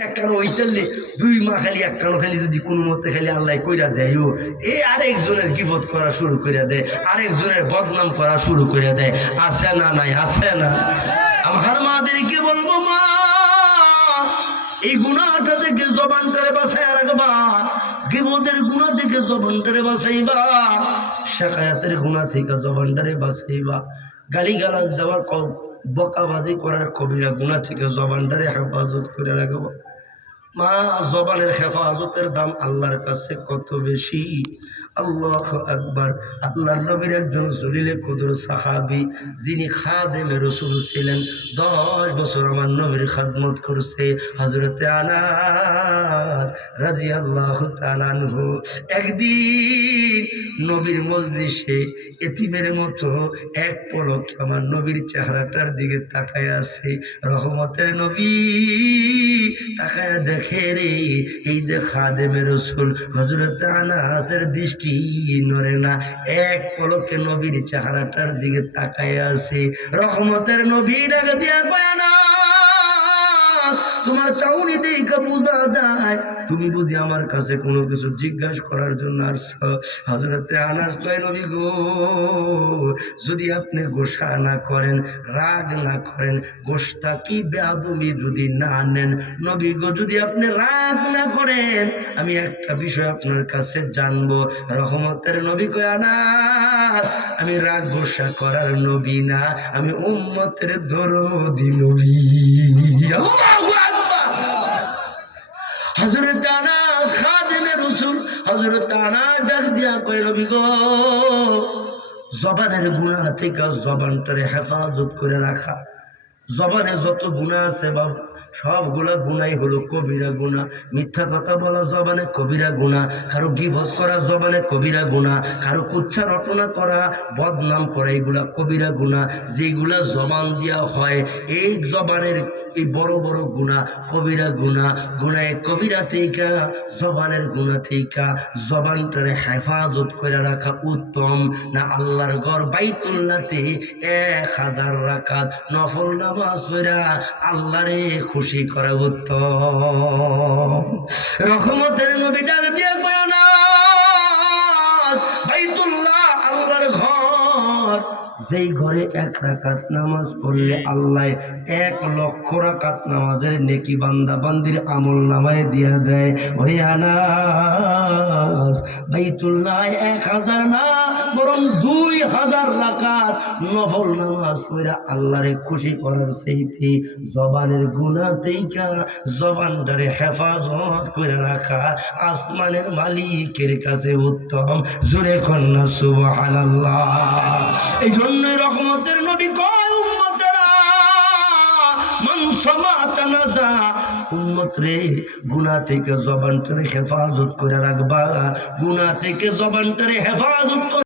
এক কানো হইতেলে 2 মা খালি এক কানো খালি যদি কোনো মতে খালি আল্লাহ কইরা দেয় এই আরেকজনের গিবত করা শুরু করে দেয়, আরেকজনের বদনাম করা শুরু করে দেয়। আছে না নাই? আছে না? আমার মাদেরকে বলবো, মা এই গুনাহটা থেকে জবানটারে বাঁচায় রাখবা, গিবতের গুনাহ থেকে জবানটারে বাঁচাইবা, শাকায়াতের গুনাহ থেকে জবানটারে বাঁচাইবা, গালিগালাজ দেওয়ার বকাবাজি করার কবিরা গুনাহ থেকে জবানটারে হেফাজত করে রাখবা। মা, জবানের হেফাজতের দাম আল্লাহর কাছে কত বেশি! আল্লাহু আকবার। আল্লাহর নবীর একজন জলিলে কুদুর সাহাবী, যিনি খাদেমে রাসূল ছিলেন, 10 বছর আমার নবীর খাদমত করছে, হযরতে আনাস রাদিয়াল্লাহু তাআলা আনহু। একদিন নবীর মজলিসে এতিমের মতো এক পলক আমার নবীর চেহারাটার দিকে তাকায় আছে। রহমতের নবী তাকায় দেখে রে, এই যে খাদেমে রাসূল হযরত আনাসের দৃষ্টি নড়ে না, এক পলকে নবীর চেহারাটার দিকে তাকায় আছে। রহমতের নবী ডাক দিয়া কয়, আনাস, তোমার চাউনি দেখে বোঝা যায় তুমি বুঝি আমার কাছে কোনো কিছু জিজ্ঞাসা করার জন্য আসছো। হযরতে আনাস কয়, নবী গো, যদি আপনি গোসা না করেন, রাগ না করেন, গোশটা কি বেয়াদবি যদি না নেন, নবী গো, যদি আপনি রাগ না করেন, আমি একটা বিষয় আপনার কাছে জানবো। রহমতের নবী কয়, আনাস, আমি রাগ গোসা করার নবী না, আমি উম্মতের দরদি নবী। আল্লাহু আকবার। হযরত আনাস খাদেমে রাসূল, হযরত আনাস ডাক দিয়া কয়, নবী গো, জবানের গুনাহ থেকে জবানটারে হেফাজত করে রাখা। জবানে যত গুনাহ আছে বাবা, সবগুলা গুনাই হলো কবিরা গুনাহ। মিথ্যা কথা বলা জবানে কবিরা গুনাহ, কারো গীবত করা জবানে কবিরা গুনাহ, কারো কুচ্ছা রটনা করা, বদনাম করা, এগুলা কবিরা গুনাহ। যেগুলা জবান দিয়া হয়, এই জবানের এই বড় বড় গুনাহ কবিরা গুনাহ। গুনাহে কবিরা থেকে, জবানের গুনাহ থেকে জবানটারে হেফাজত করে রাখা উত্তম না আল্লাহর ঘর বাইতুল্লাহতে 1000 রাকাত নফল নামাজ পড়া আল্লাহরে খুশি করা উত্তম। রহমতের নবী ডাক দিয়া কয়, না বাইতুল্লাহ আল্লাহর ঘর, যেই ঘরে 1 রাকাত নামাজ পড়লে আল্লাহ 1 লক্ষ রাকাত নামাজের নেকি বান্দা বান্দির আমল নামায় দিয়া দেয়। ওরে আনাস, বাইতুল্লাহ 1000 না, বরং 2000 রাকাত নফল নামাজ পড়া আল্লাহরে খুশি করার চাইতে জবানের গুনাহ থেকে জবানটারে হেফাজত করে রাখা আসমানের মালিকের কাছে উত্তম। জোরে কন্যা সুবহানাল্লাহ। এই জন্যই রহমতের নবী কয়, উম্মতেরা মান সামাতা নাজা, উম্মত রে, গুনাহ থেকে জবানটারে হেফাজত করে রাখবা, গুনাহ থেকে জবানটারে হেফাজত